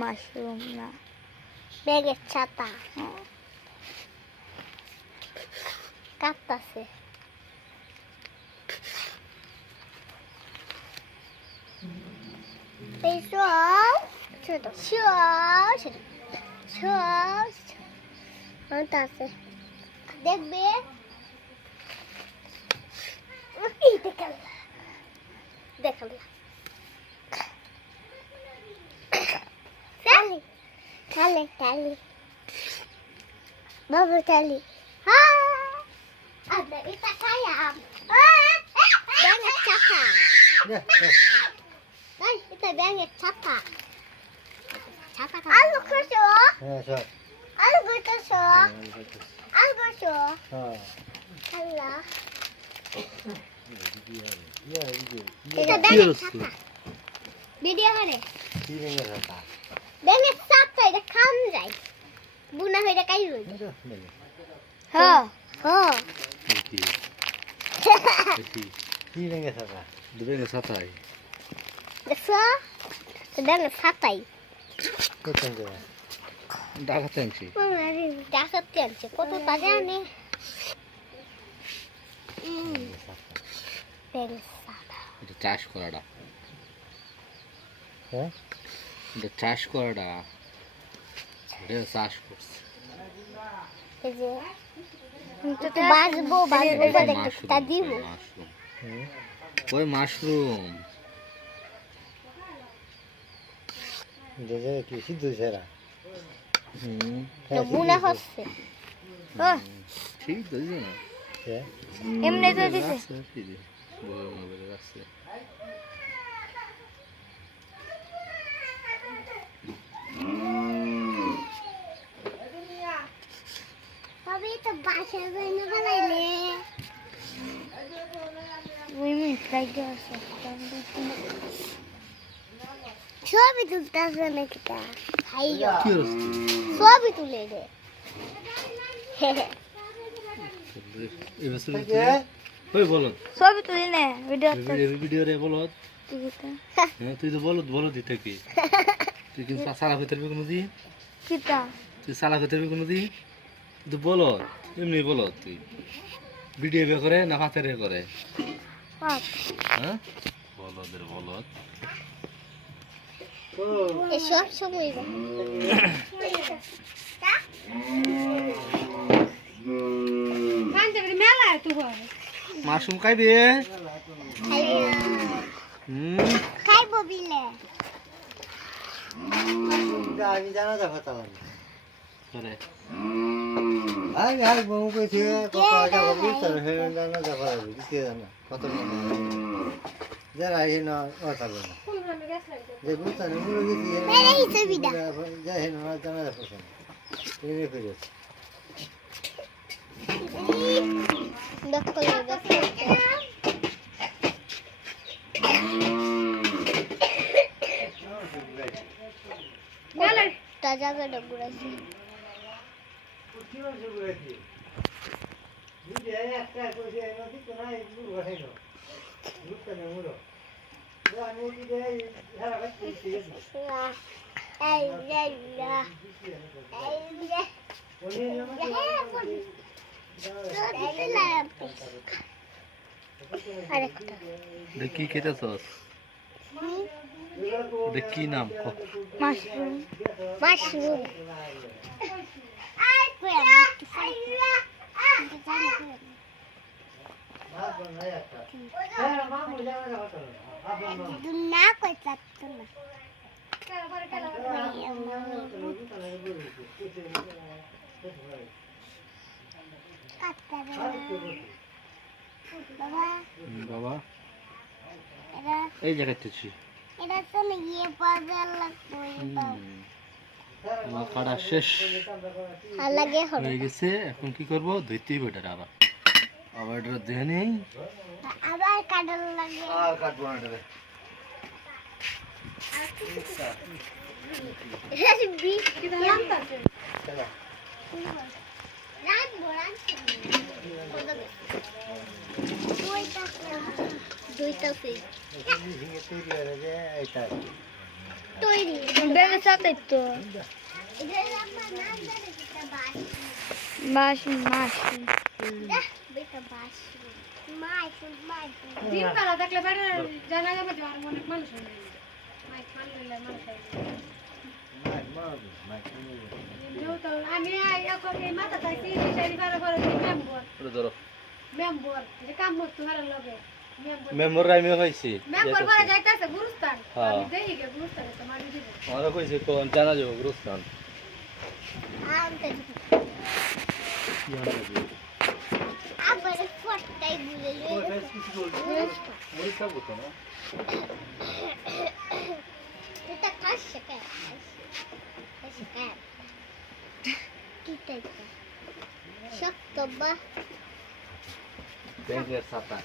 Mushroom না, ব্যাগের ছাতা কাঁপতাছে। এই সব ছোট ছোট ছোট আছে দেখবে। দেখাল খালে খালি বাবু খালি এটা খাইয়াম ব্যাঙের ছাতা। এটা ব্যাঙের ছাতা ছাতা আলু খাসো আলু খাইতেছো আলু খাসো আল্লাহ। এটা ব্যাঙের ছাতা ভিডিও করে ব্যাঙের ছাতা এটা খাম যায় বুনা হইরা কাই হই। হ্যাঁ হ্যাঁ কি ব্যাঙের ছাতা? ব্যাঙের ছাতাই দেখছো ব্যাঙের ছাতাই ডাকাতে আনছি। ডাকাতে আনছে কত তাজা আনে ব্যাঙের ছাতা। এটা চাষ করাটা, হ্যাঁ এটা চাষ করাটা, এটা চাষ করছে। এই যে বাজবো বলে তা দিব ওই মাশরুম কি সিদ্ধ সেরা বুনা হচ্ছে ঠিক আছে না এমনি তো দিছে। সবই তো বাসার জন্য বানাইলে ছবি তুলতে আসবে নাকি তা ছবি তুলে দে ছবি তুলি না ভিডিও রে বলত। হ্যাঁ তুই তো বলত দিতে কি তুই কিন্তু সালা হইতে পারবি কোনো দিন? কিটা তুই সালা হইতে পারবি কোনো দিন? তুই বলত এমনি বলত তুই ভিডিও বে করে না পাতে রে করে? হ্যাঁ বলদের বলত এসব সময় মাশরুম খাইবে? খাইবো বিলে আমি জানা দেখো তাহলে করে আমি আর বউ কইছে কত টাকা বুঝতে হে জানা দেখো দিতে জানা কত যারা এই না কথা বলে যে বুঝতে না মুরো গেছি এই ছবিটা যা হে না জানা দেখো এই ফিরে দেখো তাজা করে ঘুরাইছি কি খেতেছস? কি নাম? মাশরুম মাশরুম না কই চাচ্ছ না বাবা এই জায়গাতেছি এটা তো ইয়ে পাজল লাগবে আমার কাটা শেষ লাগে হয়ে গেছে। এখন কি করব? ধুইতেই বেটার আবার এটা ধুয়ে নেই আবার কাটল লাগে আর কাটবো না রে দুইটা তৈরি বেড়ে সাথে তো এটা আমার নাম জানে এটা বাস মাশরুম মাশরুম বেটা বাস মাই দিন বেলা দেখলে বেড়ে জানা যাবে যে আর অনেক মানুষ হবে মাইক মারলে মানুষ হবে যেহেতু আমি এখন এই মাথা চাইছি সেই বারে বারে মেম্বর ওটা ধরো মেম্বর যে কাম করতে হারার লগে মেম্বর মেম্বার রাইমে হইছে মেম্বর করে যাইতাছে গুরুস্থান হ্যাঁ। আমি দেই গে গুরুস্থানে তো মারি দিব আমরা কইছে কোন জানা যাবো গুরুস্থান আনতে আবার ফটাই বুলে এটা কাছে কেন কি টাইপ শক্ত বা ব্যাংকের ছাতা